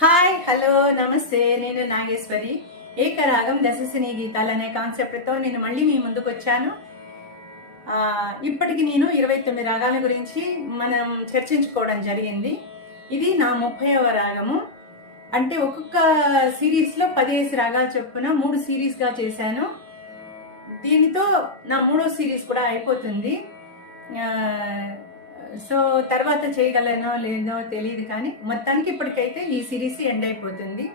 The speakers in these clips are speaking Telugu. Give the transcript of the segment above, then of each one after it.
హాయ్ హలో నమస్తే. నేను నాగేశ్వరి. ఏకరాగం దశసిని గీతాలు అనే కాన్సెప్ట్తో నేను మళ్ళీ మీ ముందుకు వచ్చాను. ఇప్పటికి నేను ఇరవై తొమ్మిది రాగాల గురించి మనం చర్చించుకోవడం జరిగింది. ఇది నా ముప్పైవ రాగము. అంటే ఒక్కొక్క సిరీస్లో పదిహేసి రాగాలు చొప్పున మూడు సిరీస్గా చేశాను. దీనితో నా మూడో సిరీస్ కూడా అయిపోతుంది. సో తర్వాత చేయగలనో లేదో తెలియదు కానీ మొత్తానికి ఇప్పటికైతే ఈ సిరీస్ ఎండ్ అయిపోతుంది.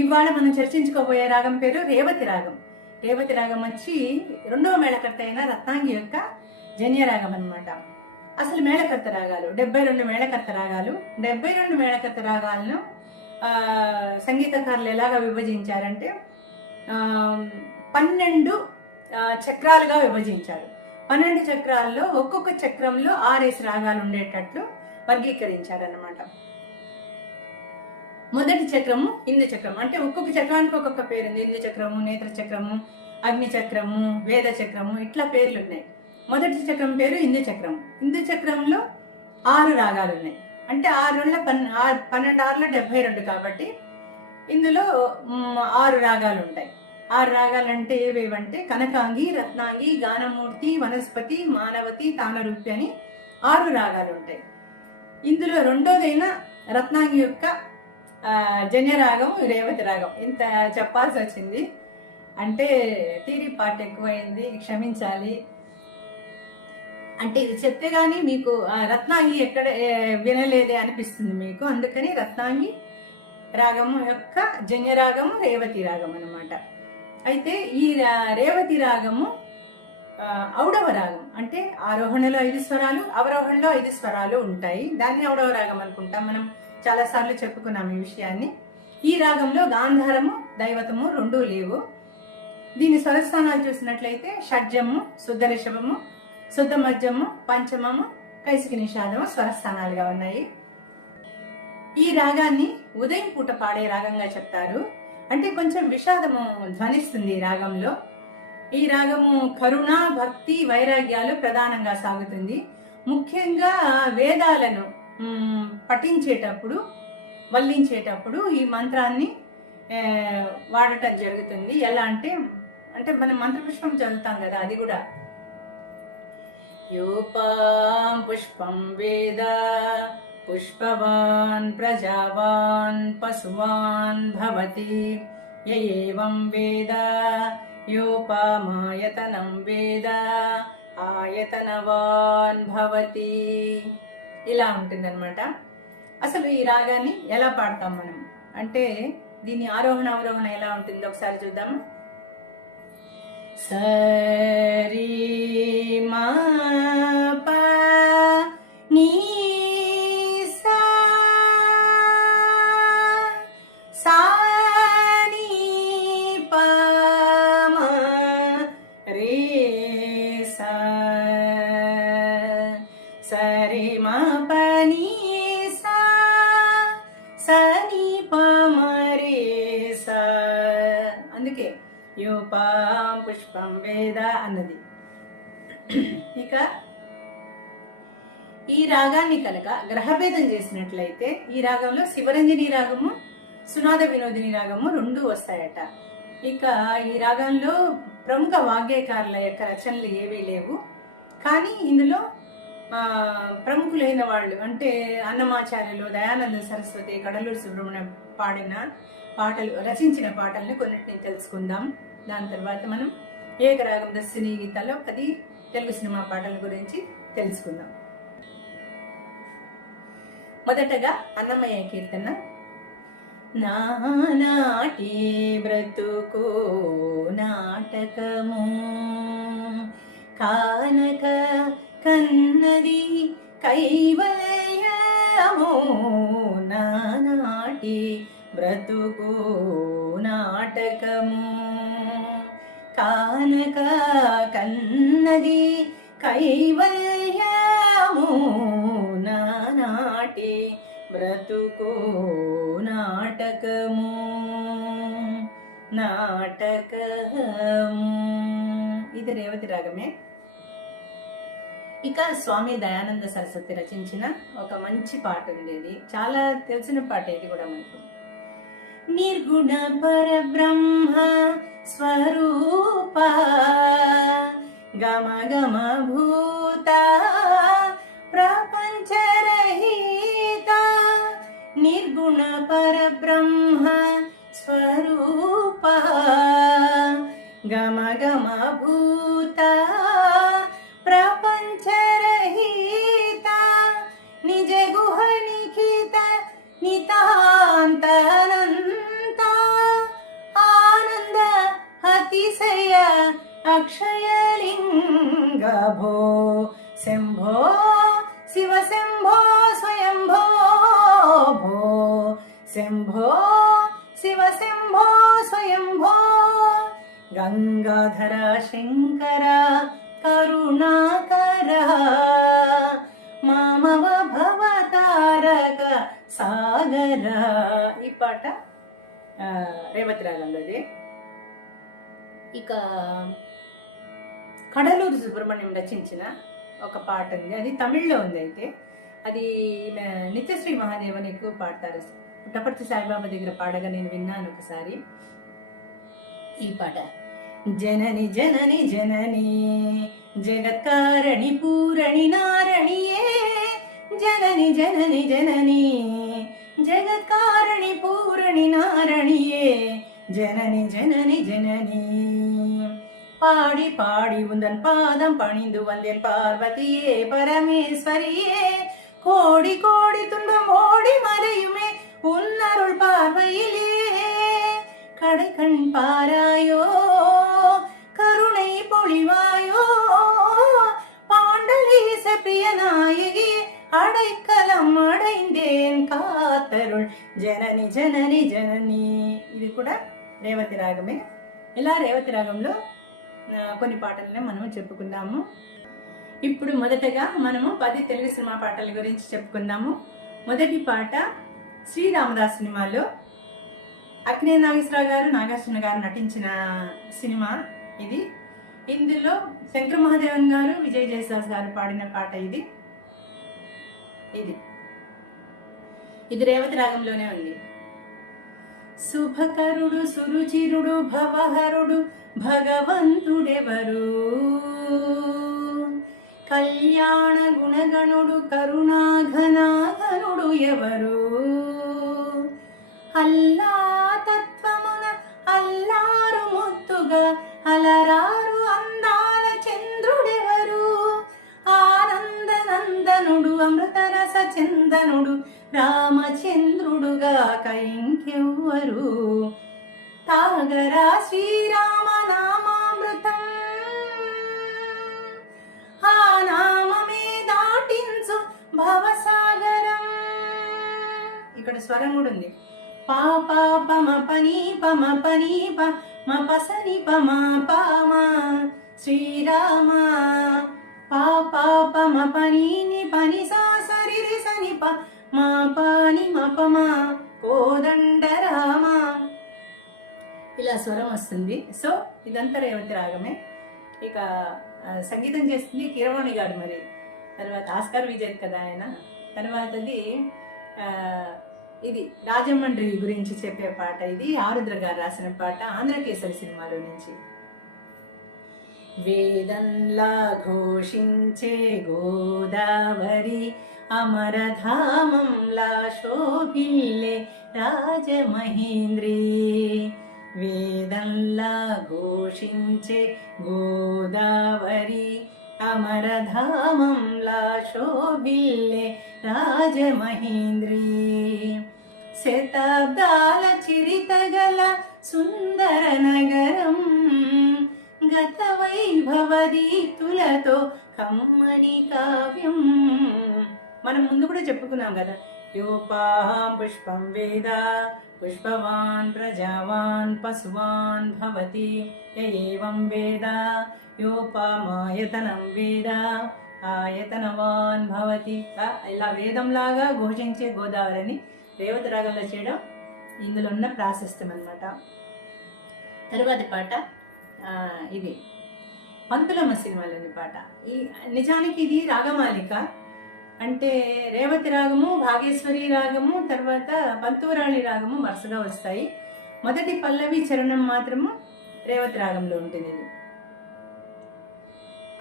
ఇవాళ మనం చర్చించుకోబోయే రాగం పేరు రేవతి రాగం. రేవతి రాగం వచ్చి రెండవ మేళకర్త అయిన రత్నాంగి యొక్క జన్య రాగం అనమాట అసలు మేళకర్త రాగాలు డెబ్బై రెండు మేళకర్త రాగాలు డెబ్బై రెండు మేళకర్త రాగాలను సంగీతకారులు ఎలాగ విభజించారంటే పన్నెండు చక్రాలుగా విభజించారు. పన్నెండు చక్రాల్లో ఒక్కొక్క చక్రంలో ఆరేసి రాగాలు ఉండేటట్లు వర్గీకరించారనమాట మొదటి చక్రము ఇందు చక్రం. అంటే ఒక్కొక్క చక్రానికి ఒక్కొక్క పేరు ఉంది ఇందు చక్రము నేత్ర చక్రము అగ్ని చక్రము వేద చక్రము ఇట్లా పేర్లు ఉన్నాయి మొదటి చక్రం పేరు ఇందు చక్రం. ఇందు చక్రంలో ఆరు రాగాలు ఉన్నాయి. అంటే ఆరు రోజుల పన్ ఆరు- పన్నెండు ఆరులో డెబ్బై రెండు కాబట్టి ఇందులో ఆరు రాగాలు ఉంటాయి. ఆరు రాగాలు అంటే ఏవేవంటే కనకాంగి రత్నాంగి గానమూర్తి వనస్పతి మానవతి తానరూపి అని ఆరు రాగాలు ఉంటాయి ఇందులో రెండోదైన రత్నాంగి యొక్క జన్యరాగం రేవతి రాగం. ఇంత చెప్పాల్సి వచ్చింది అంటే తీరి పాట ఎక్కువైంది క్షమించాలి. అంటే ఇది చెప్తే కానీ మీకు రత్నాంగి ఎక్కడ వినలేదే అనిపిస్తుంది మీకు. అందుకని రత్నాంగి రాగము యొక్క జన్యరాగము రేవతి రాగం అనమాట అయితే ఈ రా- రేవతి రాగము ఔడవ రాగం. అంటే ఆరోహణలో ఐదు స్వరాలు అవరోహణలో ఐదు స్వరాలు ఉంటాయి. దాన్ని ఔడవ రాగం అనుకుంటాం. మనం చాలాసార్లు చెప్పుకున్నాం ఈ విషయాన్ని. ఈ రాగంలో గాంధారము దైవతము రెండూ లేవు. దీని స్వరస్థానాలు చూసినట్లయితే షడ్జము శుద్ధ రిషభము శుద్ధ మధ్యము పంచమము కైసికి నిషాదము స్వరస్థానాలుగా ఉన్నాయి. ఈ రాగాన్ని ఉదయం పూట పాడే రాగంగా చెప్తారు. అంటే కొంచెం విషాదము ధ్వనిస్తుంది ఈ రాగంలో. ఈ రాగము కరుణ భక్తి వైరాగ్యాలు ప్రధానంగా సాగుతుంది. ముఖ్యంగా వేదాలను పఠించేటప్పుడు వల్లించేటప్పుడు ఈ మంత్రాన్ని వాడటం జరుగుతుంది. ఎలా అంటే అంటే మనం మంత్రపుష్పం చదువుతాం కదా అది కూడా. యోపాం పుష్పం వేద పుష్పవాన్ ప్రజావాన్ పశువాన్ భవతి. య ఏవం వేద యోపామాయతనం వేద ఆయతనవాన్ భవతి. ఇలా ఉంటుందన్నమాట. అసలు ఈ రాగాన్ని ఎలా పాడతాం మనం? అంటే దీని ఆరోహణ అవరోహణ ఎలా ఉంటుందో ఒకసారి చూద్దాం సరీ మా ప నీ రాగాన్ని కనుక గ్రహభేదం చేసినట్లయితే ఈ రాగంలో శివరంజని రాగము సునాద వినోదిని రాగము రెండు వస్తాయట. ఇక ఈ రాగంలో ప్రముఖ వాగ్గేయకారుల యొక్క రచనలు ఏవీ లేవు. కానీ ఇందులో ప్రముఖులైన వాళ్ళు అంటే అన్నమాచార్యులు దయానంద సరస్వతి కడలూరు సుబ్రహ్మణ్యం పాడిన పాటలు రచించిన పాటల్ని కొన్నింటిని తెలుసుకుందాం. దాని తర్వాత మనం ఏకరాగం దర్శిని గీతాల్లో పది తెలుగు సినిమా పాటల గురించి తెలుసుకుందాం. మొదటగా అన్నమయ్య కీర్తన. నానాటి బ్రతుకు నాటకము. కానక కన్నది కైవల్యము. నానాటి బ్రతుకు నాటకము. కానక కన్నది కైవల్యము. నానాటి బ్రతుకో నాటకము నాటకము. ఇది రేవతి రాగమే. ఇక స్వామి దయానంద సరస్వతి రచించిన ఒక మంచి పాట ఉంది ఇది చాలా తెలిసిన పాట ఇది కూడా మనకు. నిర్గుణ పరబ్రహ్మ స్వరూప గమ గమ భూత ప్రపంచరహిత నిర్గుణ పరబ్రహ్మ స్వరూప గమ గమ భూత ప్రపంచరహిత నిజ గుహ నిఖిత నితాంతనంత ఆనంద అతిశయ అక్షయలింగ భో శంభో శంభో స్వయంభో భో. శంభో శివ శంభో స్వయంభో. గంగాధర శంకర కరుణాకర మామవ భవతారక సాగర. ఈ పాట రేవతి రాగంలోది. ఇక కడలూరు సుబ్రహ్మణ్యం రచించిన ఒక పాట ఉంది. అది తమిళ్ళో ఉంది అయితే. అది నిత్యశ్రీ మహాదేవన్ ఎక్కువ పాడతారు. పుట్టపర్తి సాయిబాబా దగ్గర పాడగా నేను విన్నాను ఒకసారి. ఈ పాట. జనని జనని జనని జగత్కారణి పూరణి నారణియే జనని జనని జనని జగత్కారణి పూరణి నారణియే జనని జనని జననీ. பாடி பாடி உந்தன் பாதம் பணிந்து வந்தேன் பார்வதியே பரமேஸ்வரியே கோடி கோடி துன்பம் ஓடி மறையுமே உன்னருள் பார்வையிலே கடை கண் பாராயோ கருணை பொழிவாயோ பாண்டலீச பிரிய நாயகி அடைக்கலம் அடைந்தேன் காத்தருள் జనని జనని జనని ఇది కూడా రేవతి రాగమే ఇలా రేవతి రాగంలో ఆ, కొన్ని పాటలను మనము చెప్పుకుందాము. ఇప్పుడు మొదటగా మనము పది తెలుగు సినిమా పాటల గురించి చెప్పుకుందాము. మొదటి పాట శ్రీరామదాస్ సినిమాలో అక్నే నాగేశ్వరరావు గారు నాగార్జున గారు నటించిన సినిమా ఇది. ఇందులో శంకర మహాదేవన్ గారు విజయ్ జయసాస్ గారు పాడిన పాట ఇది. ఇది. ఇది రేవతి రాగంలోనే ఉంది. శుభకరుడు సురుచిరుడు భవహరుడు భగవంతుడెవరు? కళ్యాణ గుణగణుడు కరుణాఘనాఘనుడు ఎవరు? అల్లా తత్వమున అల్లారు ముత్తుగా అలరారు అందాల చంద్రుడెవరు? ఆనంద నందనుడు అమృతరస చందనుడు రామచంద్రుడుగా కైంకెవ్వరు తాగరా శ్రీరామ ఆ నామమే దాటించు భవసాగరం. ఇక్కడ స్వరం కూడా ఉంది. పా పా పమ పని పమ పని ప మ పసని పమ పామ శ్రీరామ. పా పా పమ పని ని పని సా సరి రి సని ప మా పాని మ కోదండ రామ ఇలా స్వరం వస్తుంది. సో ఇదంతా రేవతి రాగమే. ఇక సంగీతం చేస్తుంది కీరవాణి గారు మరి. తర్వాత ఆస్కార్ విజయ్ కదా ఆయన. తర్వాతది ఇది రాజమండ్రి గురించి చెప్పే పాట ఇది. ఆరుద్ర గారు రాసిన పాట ఆంధ్రకేసరి సినిమాలో నుంచి. వేదంలా ఘోషించే గోదావరి అమరధామంలా శోభిల్లే రాజమహేంద్రీ. వేదంలా ఘోషించే గోదావరి అమరధామంలా శోభిల్లే రాజమహేంద్రి. శతాబ్దాల చిరితగల సుందర నగరం గత వైభవదీతులతో కమ్మని కావ్యం. మనం ముందు కూడా చెప్పుకున్నాం కదా యోపాహం పుష్పం వేద పుష్పవాన్ ప్రజావాన్ పశువాన్ భవతి య ఏవం వేద యోపామాయతనం వేద ఆయతనవాన్ భవతి ఇలా వేదంలాగా ఘోషించే గోదావరిని రేవతి రాగంలో చేయడం ఇందులో ఉన్న ప్రాశస్త్యం అనమాట తరువాతి పాట ఇది. పంతులమ్మ సినిమాలోని పాట. ఈ నిజానికి ఇది రాగమాలిక. అంటే రేవతి రాగము భాగేశ్వరి రాగము తర్వాత పంతూరాణి రాగము వరుసగా వస్తాయి. మొదటి పల్లవి చరణం మాత్రము రేవతి రాగంలో ఉంటుంది ఇది.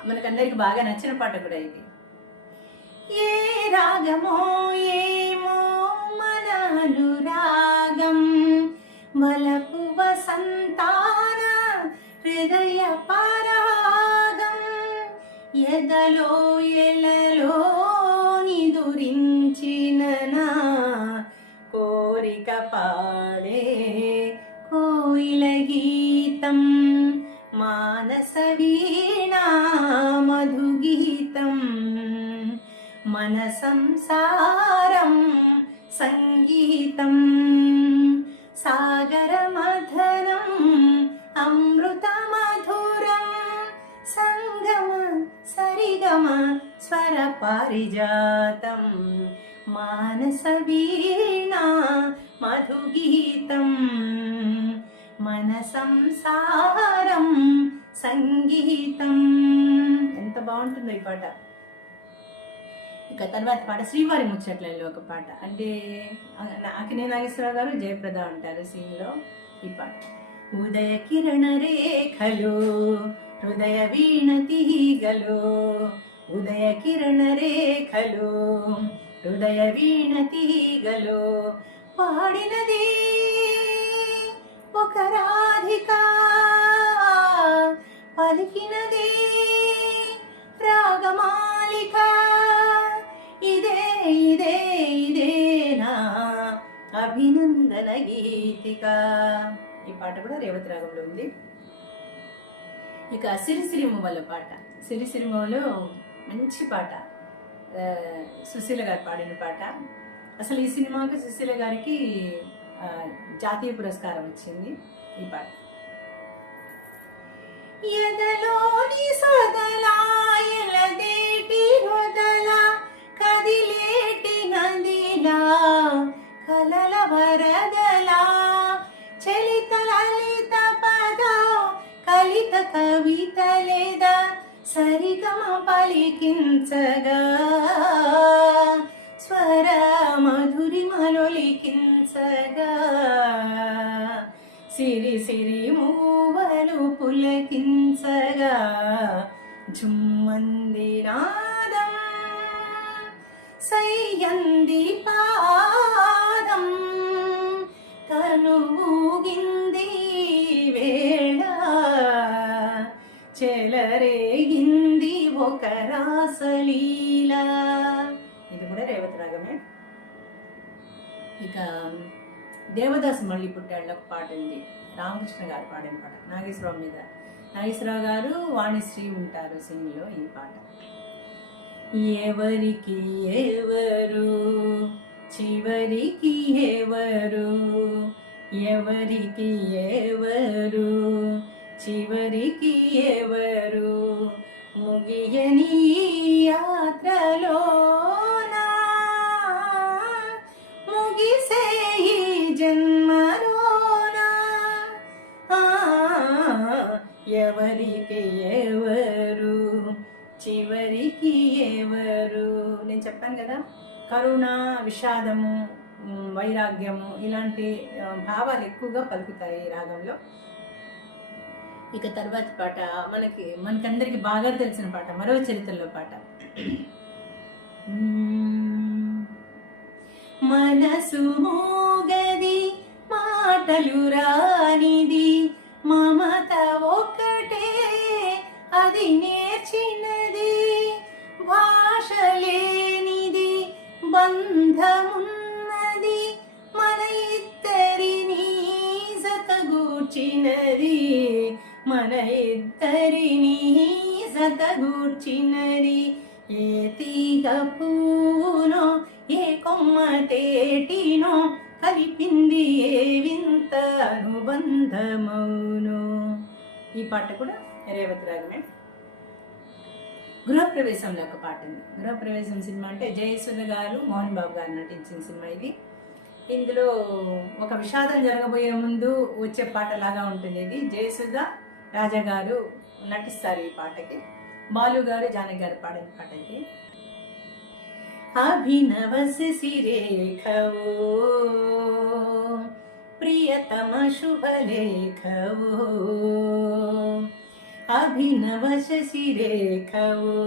మనకందరికి బాగా నచ్చిన పాట కూడా ఇది. ఏ రాగమో ఏమో మనలు రాగం వలపు వసంతాన హృదయ పరాగం ఎదలో ఎలలో నిదురించిన నా కోరిక పాడే కోయిల గీతం మానస వీణా మధు గీతం మన సంసారం సంగీతం సాగర మధనం అమృత మధురం సంగమ సరిగమ స్వర పారిజాతం. మానస వీణా మధుగీతం. మన సంసారం సంగీతం. ఎంత బాగుంటుందో ఈ పాట. ఇక తర్వాత పాట శ్రీవారి ముచ్చట్లలో ఒక పాట. అంటే అకినే నాగేశ్వరరావు గారు జయప్రద అంటారు సీన్లో ఈ పాట. ఉదయ కిరణ రేఖలు హృదయ వీణ తీగలు ఉదయ కిరణ రేఖలు హృదయ వీణ తీగలు పాడినది. ఒక రాధిక పలికినది. రాగమాలిక ఇదే ఇదే ఇదే నా అభినందన గీతిక. ఈ పాట కూడా రేవతి రాగంలో ఉంది. ఇక సిరిసిరి మువ్వల పాట. సిరిసిరి మంచి పాట. సుశీల గారు పాడిన పాట. అసలు ఈ సినిమాకు సుశీల గారికి జాతీయ పురస్కారం వచ్చింది ఈ పాట. ఎదలోని సొదలా ఎలదేటి హృదల కదిలేటి నదిలా కలల వరదలా చలిత లలిత పద కలిత కవిత లేదా సరిగమ పలికించగా స్వర మధురి మధురిమలొలికించగా సిరి సిరి మూవలు పులకించగా. జుమ్మంది నాదం సయ్యంది పాదం. తను వేళ చెలరేగింది ఒక రాసలీల. ఇది కూడా రేవతి రాగమే. ఇక దేవదాస్ మళ్ళీ పుట్టాళ్ళ ఒక పాట ఉంది. రామకృష్ణ గారు పాడిన పాట నాగేశ్వరరావు మీద. నాగేశ్వరరావు గారు వాణిశ్రీ ఉంటారు సింగ్లో ఈ పాట. ఎవరికి ఎవరు చివరికి ఎవరు ఎవరికి ఎవరు చివరికి ఎవరు ముగియని ఈ యాత్రలోనా? ముగిసే ఈ జన్మలోనా? ఆ, ఎవరికి ఎవరు? చివరికి ఎవరు? నేను చెప్పాను కదా కరుణ విషాదము వైరాగ్యము ఇలాంటి భావాలు ఎక్కువగా పలుకుతాయి ఈ రాగంలో. ఇక తర్వాత పాట మనకి మనకందరికి బాగా తెలిసిన పాట మరో చరిత్రలో పాట. మనసు మోగది మాటలు రానిది మమత ఒకటే అది నేర్చినది భాష లేనిది బంధమున్నది మన ఇద్దరిని సతగూర్చినది మన ఇద్దరిని జతగూర్చినది ఏ తీగ పూనో ఏ కొమ్మ తేటినో కలిపింది ఏ వింత అనుబంధమౌను. ఈ పాట కూడా రేవతి రాగమే గృహప్రవేశంలో ఒక పాట ఉంది గృహప్రవేశం సినిమా అంటే జయసుధ గారు మోహన్ బాబు గారు నటించిన సినిమా ఇది. ఇందులో ఒక విషాదం జరగబోయే ముందు వచ్చే పాట లాగా ఉంటుంది ఇది. జయసుధ రాజా గారు నటిస్తారు ఈ పాటకి. బాలు గారు జానకి గారు పాడిన పాటకి. అభినవ శిరేఖవో ప్రియతమ శుభలేఖవో అభినవ శశిరేఖవో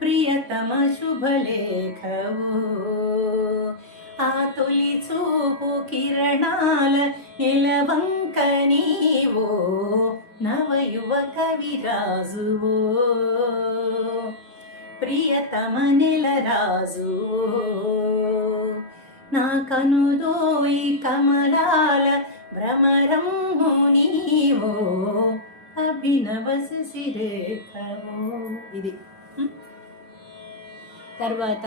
ప్రియతమ శుభలేఖవో. ఆ తొలి చూపు కిరణాల నిలవంక నీవో నవయువ కవిరాజువో ప్రియతమ నెలరాజు నా కనుదోయి కమలాల భ్రమరము నీవో అభినవ శిరేఖవో ఇది తర్వాత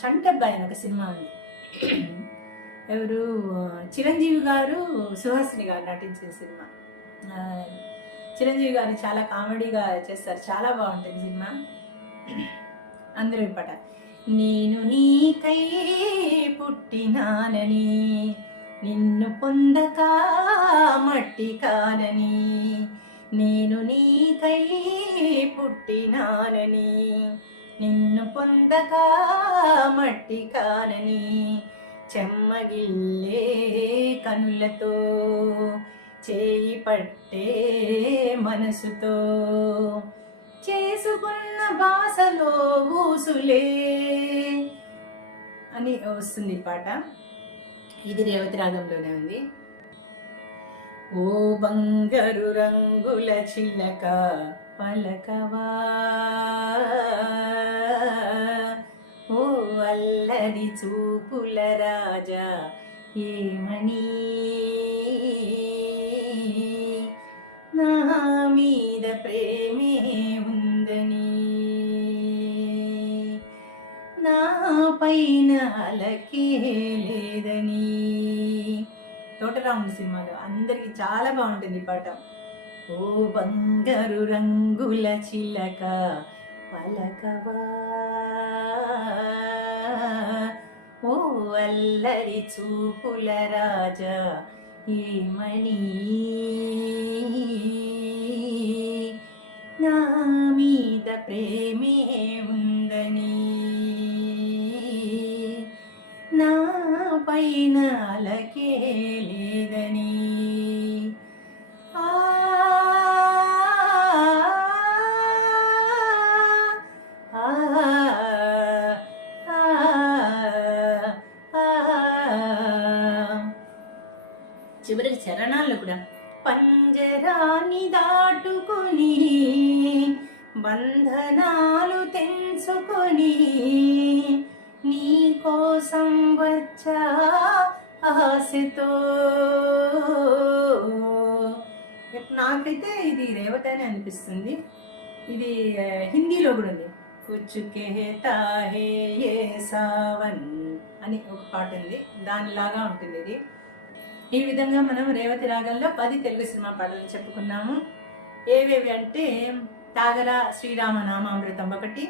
చంటబ్బాయి అని ఒక సినిమా ఉంది. ఎవరు చిరంజీవి గారు సుహాసిని గారు నటించిన సినిమా. చిరంజీవి గారు చాలా కామెడీగా చేస్తారు. చాలా బాగుంటుంది సినిమా. అందరూ ఇప్పట పాట నేను నీకై పుట్టినానని నిన్ను పొందక మట్టి కానని నేను నీకై పుట్టినానని నిన్ను పొందక మట్టి కానని చెమ్మగిల్లే కనులతో చేయి పట్టే మనసుతో. చేసుకున్న భాషలో ఊసులే అని వస్తుంది పాట. ఇది రేవతి రాగంలోనే ఉంది. ఓ బంగారు రంగుల చిల్లక పలకవా? ఓ అల్లరి చూపుల రాజా ఏమని నా మీద ప్రేమే ఉందని. నా పైన అలకే లేదని. తోటరాముడు సినిమాలో అందరికీ చాలా బాగుంటుంది పాట. ఓ బంగారు రంగుల చిలక పలకవా. ఓ అల్లరి చూపుల రాజా ఏమని నా మీద ప్రేమే ఉందని నా పైన ఆశతో. నాకైతే ఇది రేవతి అని అనిపిస్తుంది. ఇది హిందీలో కూడా ఉంది. కుచ్ కెహతా హే ఏ సావన్ అని ఒక పాట ఉంది. దానిలాగా ఉంటుంది ఇది. ఈ విధంగా మనం రేవతి రాగంలో పది తెలుగు సినిమా పాటలు చెప్పుకున్నాము. ఏవేవి అంటే తాగర శ్రీరామ నామామృతం ఒకటి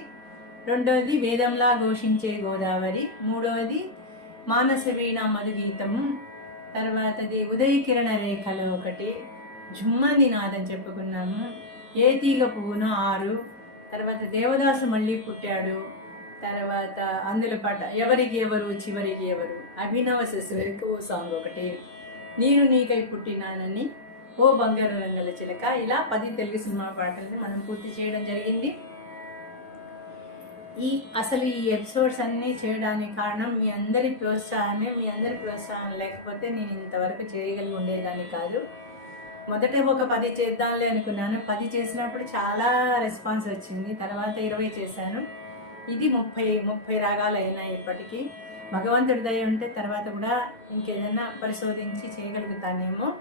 రెండవది వేదంలా ఘోషించే గోదావరి మూడవది మానస వీణ తర్వాతది ఉదయ కిరణ రేఖలు ఒకటి. జుమ్మది నాదం చెప్పుకున్నాము ఏ తీగ పువ్వును ఆరు. తర్వాత దేవదాసు మళ్ళీ పుట్టాడు. తర్వాత అందులో పాట ఎవరికి ఎవరు చివరికి ఎవరు. అభినవ శశివరికి ఓ సాంగ్ ఒకటి. నేను నీకై పుట్టినానని ఓ బంగారు రంగల చిలక. ఇలా పది తెలుగు సినిమా పాటల్ని మనం పూర్తి చేయడం జరిగింది. ఈ అసలు ఈ ఎపిసోడ్స్ అన్నీ చేయడానికి కారణం మీ అందరి ప్రోత్సాహమే మీ అందరి ప్రోత్సాహం. లేకపోతే నేను ఇంతవరకు చేయగలిగి ఉండేదాన్ని కాదు. మొదట ఒక పది చేద్దాంలే అనుకున్నాను. పది చేసినప్పుడు చాలా రెస్పాన్స్ వచ్చింది. తర్వాత ఇరవై చేశాను. ఇది ముప్పై ముప్పై రాగాలు అయినాయి ఇప్పటికీ. భగవంతుడి దయ ఉంటే తర్వాత కూడా ఇంకేదైనా పరిశోధించి చేయగలుగుతానేమో.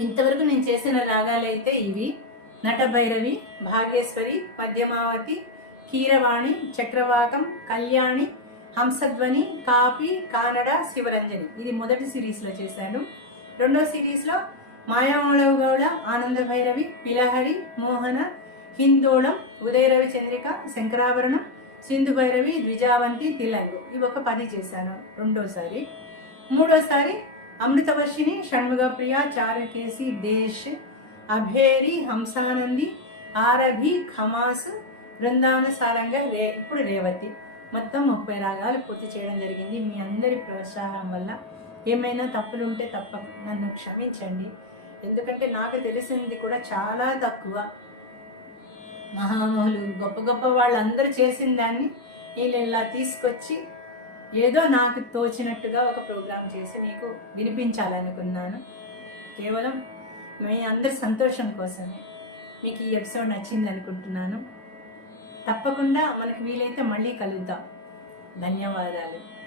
ఇంతవరకు నేను చేసిన రాగాలు అయితే ఇవి. నటభైరవి భాగేశ్వరి పద్యమావతి కీరవాణి చక్రవాకం కళ్యాణి హంసధ్వని కాపి కానడ శివరంజని. ఇది మొదటి సిరీస్లో చేశాను. రెండో సిరీస్లో మాయామళవ గౌడ ఆనంద భైరవి పిలహరి మోహన హిందోళం ఉదయరవి చంద్రిక శంకరాభరణం సింధు భైరవి ద్విజావంతి తిలంగు. ఇవి ఒక పది చేశాను రెండోసారి. మూడోసారి అమృతవర్షిణి షణ్ముగప్రియ చారుకేసి దేశ్ అభేరి హంసానంది ఆరభి ఖమాస్ బృందావన సారంగా రే ఇప్పుడు రేవతి మొత్తం ముప్పై రాగాలు పూర్తి చేయడం జరిగింది. మీ అందరి ప్రోత్సాహం వల్ల ఏమైనా తప్పులు ఉంటే తప్ప నన్ను క్షమించండి. ఎందుకంటే నాకు తెలిసింది కూడా చాలా తక్కువ. మహామహులు గొప్ప గొప్ప వాళ్ళందరూ చేసిన దాన్ని నేను ఇలా తీసుకొచ్చి ఏదో నాకు తోచినట్టుగా ఒక ప్రోగ్రాం చేసి మీకు వినిపించాలనుకున్నాను. కేవలం మీ అందరి సంతోషం కోసమే. మీకు ఈ ఎపిసోడ్ నచ్చింది అనుకుంటున్నాను తప్పకుండా మనకు వీలైతే మళ్ళీ కలుద్దాం. ధన్యవాదాలు.